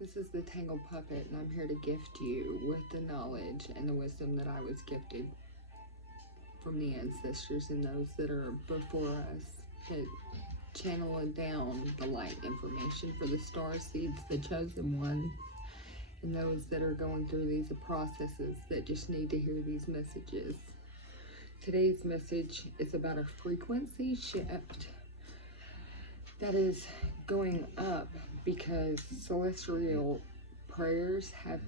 This is the Tangled Puppet, and I'm here to gift you with the knowledge and the wisdom that I was gifted from the ancestors and those that are before us, that channel it down the light information for the star seeds, the chosen ones, and those that are going through these processes that just need to hear these messages. Today's message is about a frequency shift that is going up because celestial prayers have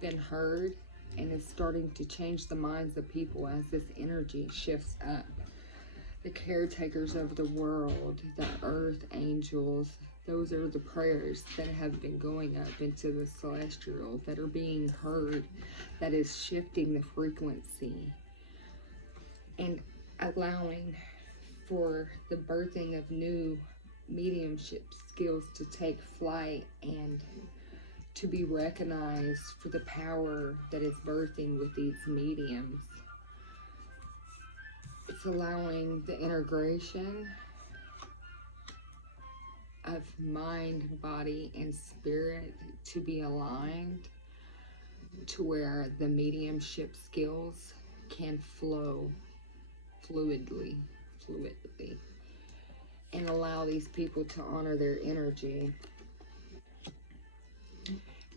been heard, and it's starting to change the minds of people as this energy shifts up. The caretakers of the world, the earth angels, those are the prayers that have been going up into the celestial, that are being heard, that is shifting the frequency and allowing for the birthing of new mediumship skills to take flight and to be recognized for the power that is birthing with these mediums. It's allowing the integration of mind, body, and spirit to be aligned to where the mediumship skills can flow fluidly, and allow these people to honor their energy.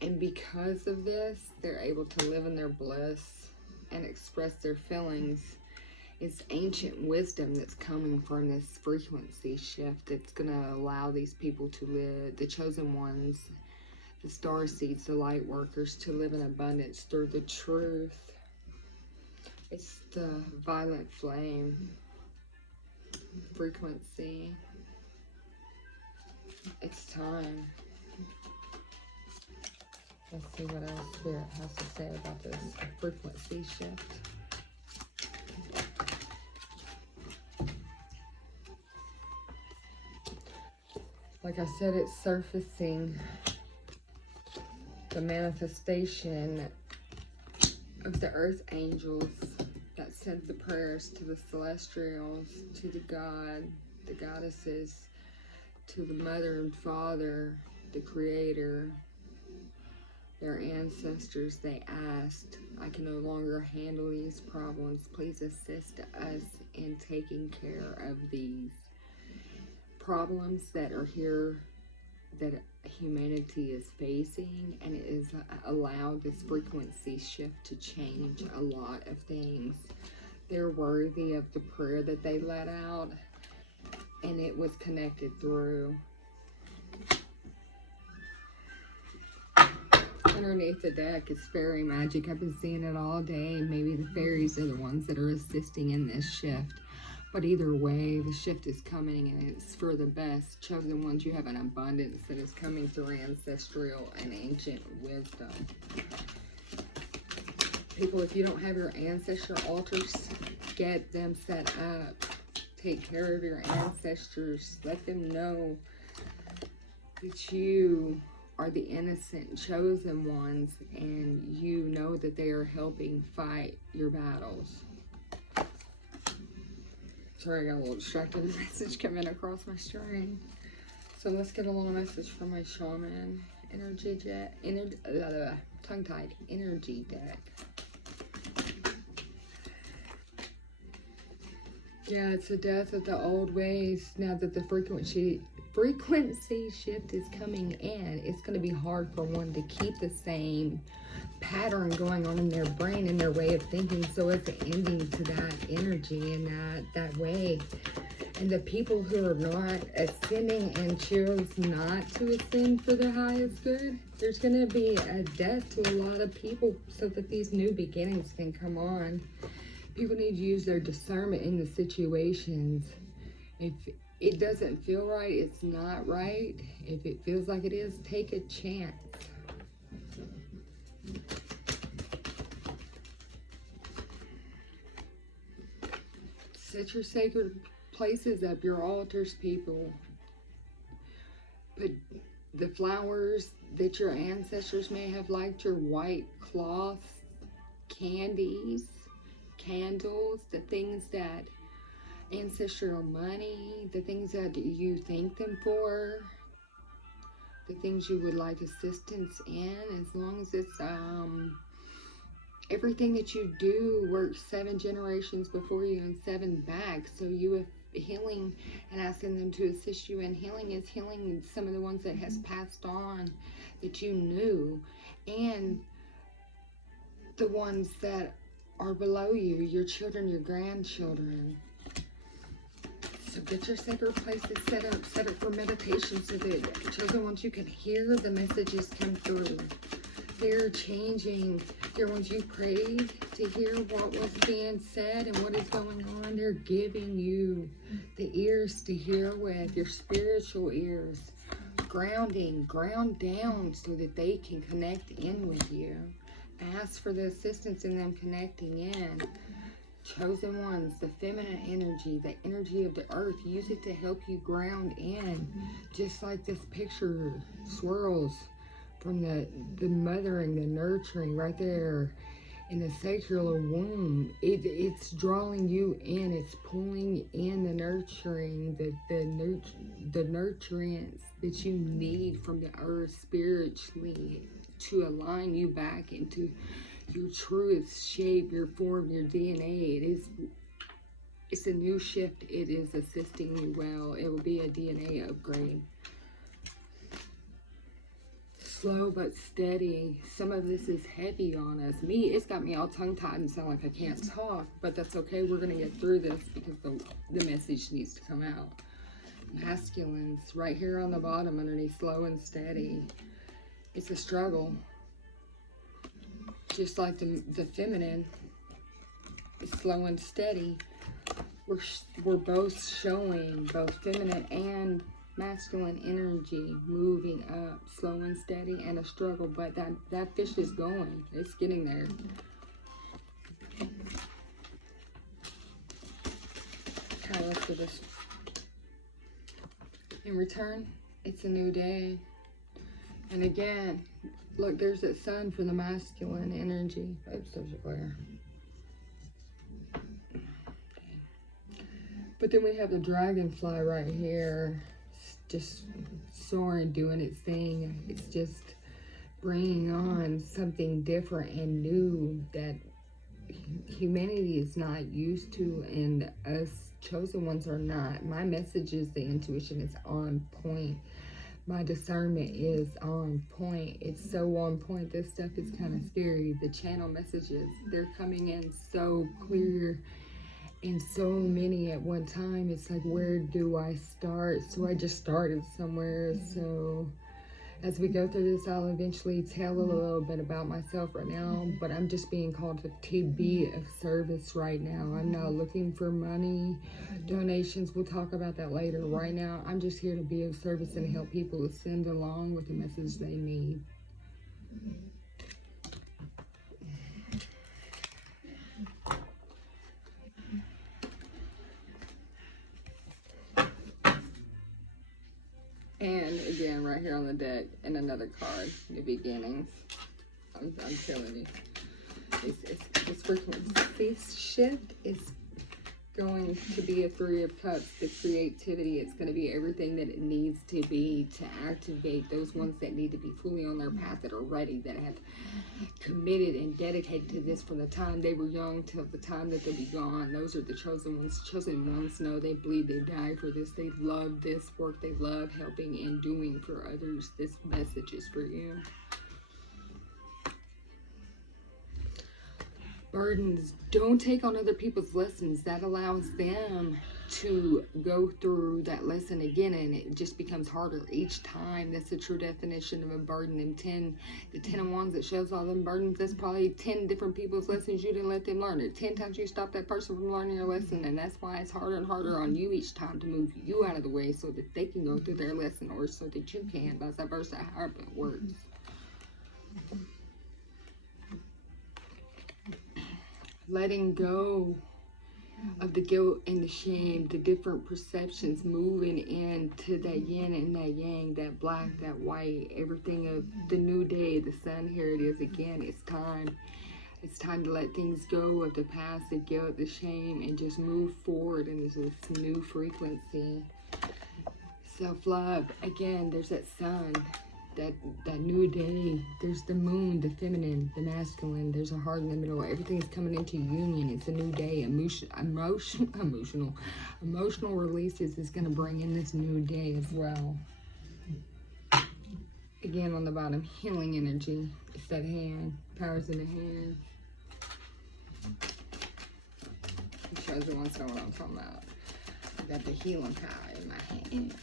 And because of this, they're able to live in their bliss and express their feelings. It's ancient wisdom that's coming from this frequency shift that's going to allow these people to live, the chosen ones, the star seeds, the light workers, to live in abundance through the truth. It's the violet flame frequency. It's time. Let's see what else Spirit has to say about this frequency shift. Like I said, it's surfacing the manifestation of the earth angels that sent the prayers to the celestials, to the God, the goddesses, to the mother and father, the creator, their ancestors. They asked, I can no longer handle these problems. Please assist us in taking care of these problems that are here, that humanity is facing, and it is allowed this frequency shift to change a lot of things. They're worthy of the prayer that they let out, and it was connected through. Underneath the deck is fairy magic. I've been seeing it all day. Maybe the fairies are the ones that are assisting in this shift. But either way, the shift is coming, and it's for the best. Chosen ones, you have an abundance that is coming through ancestral and ancient wisdom. People, if you don't have your ancestor altars, get them set up. Take care of your ancestors. Let them know that you are the innocent chosen ones, and you know that they are helping fight your battles. Sorry, I got a little distracted. The message coming across my screen. So let's get a little message from my shaman energy deck, tongue-tied energy deck. Yeah, it's the death of the old ways. Now that the frequency shift is coming in, it's going to be hard for one to keep the same pattern going on in their brain and their way of thinking. So it's an ending to that energy and that way. And the people who are not ascending and choose not to ascend for the highest good, there's going to be a death to a lot of people so that these new beginnings can come on. People need to use their discernment in the situations. If it doesn't feel right, it's not right. If it feels like it is, take a chance. Set your sacred places up, your altars, people. Put the flowers that your ancestors may have liked, your white cloths, candies, candles, the things that ancestral money, the things that you thank them for, of things you would like assistance in, as long as it's everything that you do works 7 generations before you and 7 back. So you have healing, and asking them to assist you in healing is healing some of the ones that has passed on that you knew, and the ones that are below you, your children, your grandchildren. So get your sacred places set up for meditation, so that chosen ones, you can hear the messages come through. They're changing. Your ones you prayed to hear what was being said and what is going on. They're giving you the ears to hear with, your spiritual ears. Ground down so that they can connect in with you. Ask for the assistance in them connecting in. Chosen ones, the feminine energy, the energy of the earth, use it to help you ground in. Just like this picture swirls from the mothering, the nurturing right there in the sacral womb. It's drawing you in. It's pulling in the nurturing, the nutrients that you need from the earth spiritually to align you back into your truest shape, your form, your DNA. It's a new shift. It is assisting you well. It will be a DNA upgrade. Slow but steady. Some of this is heavy on us. It's got me all tongue-tied and sound like I can't talk, but that's okay. We're going to get through this because the message needs to come out. Masculines, right here on the bottom underneath slow and steady. It's a struggle. Just like the feminine is slow and steady. We're both showing both feminine and masculine energy moving up, slow and steady, and a struggle, but that fish is going. It's getting there. Catalyst for this. In return, it's a new day. And again, look, there's that sun for the masculine energy. Oops, there's a glare. But then we have the dragonfly right here, just soaring, doing its thing. It's just bringing on something different and new that humanity is not used to, and us chosen ones are not. My message is the intuition is on point. My discernment is on point. It's so on point. This stuff is kind of scary. The channel messages, they're coming in so clear and so many at one time. It's like, where do I start? So I just started somewhere. So as we go through this, I'll eventually tell a little bit about myself right now, but I'm just being called to be of service right now. I'm not looking for money, donations. We'll talk about that later. Right now, I'm just here to be of service and help people ascend along with the message they need. And again, right here on the deck, and another card, New Beginnings. I'm telling you, this frequency shift is going to be a 3 of Cups. The creativity, it's going to be everything that it needs to be to activate those ones that need to be fully on their path, that are ready, that have committed and dedicated to this from the time they were young till the time that they'll be gone. Those are the chosen ones. Chosen ones know they bleed, they die for this. They love this work. They love helping and doing for others. This message is for you. Burdens. Don't take on other people's lessons. That allows them to go through that lesson again, and it just becomes harder each time. That's the true definition of a burden. And the 10 of Wands that shows all them burdens, that's probably 10 different people's lessons you didn't let them learn. It 10 times you stop that person from learning your lesson, and that's why it's harder and harder on you each time to move you out of the way so that they can go through their lesson, or so that you can, vice versa, however it works. Letting go of the guilt and the shame, the different perceptions, moving into that yin and that yang, that black, that white, everything of the new day, the sun. Here it is again. It's time. It's time to let things go of the past, the guilt, the shame, and just move forward into this new frequency. Self-love. Again, there's that sun. that new day. There's the moon, the feminine, the masculine. There's a heart in the middle. Everything's coming into union. It's a new day. Emotional releases is going to bring in this new day as well. Again, on the bottom, healing energy. It's that hand. Powers in the hand. It shows the ones know what I'm talking about. I got the healing power in my hands.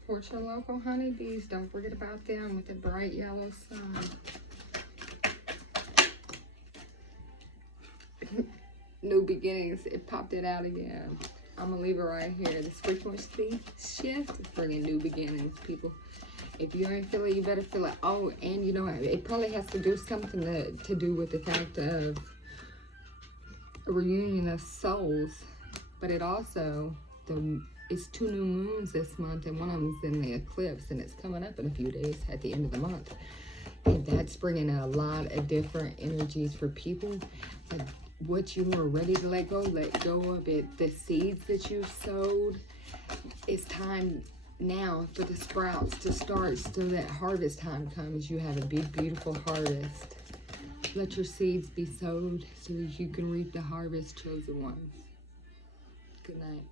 Support your local honeybees. Don't forget about them with the bright yellow sun. New beginnings. It popped it out again. I'm going to leave it right here. This frequency shift is bringing new beginnings, people. If you ain't feel it, you better feel it. Oh, and you know, it probably has to do something to do with the fact of a reunion of souls. But it also, it's 2 new moons this month, and one of them's in the eclipse, and it's coming up in a few days at the end of the month. And that's bringing a lot of different energies for people. What you are ready to let go of it. The seeds that you sowed, it's time now for the sprouts to start, so that harvest time comes. You have a big, beautiful harvest. Let your seeds be sowed so that you can reap the harvest, chosen ones. Good night.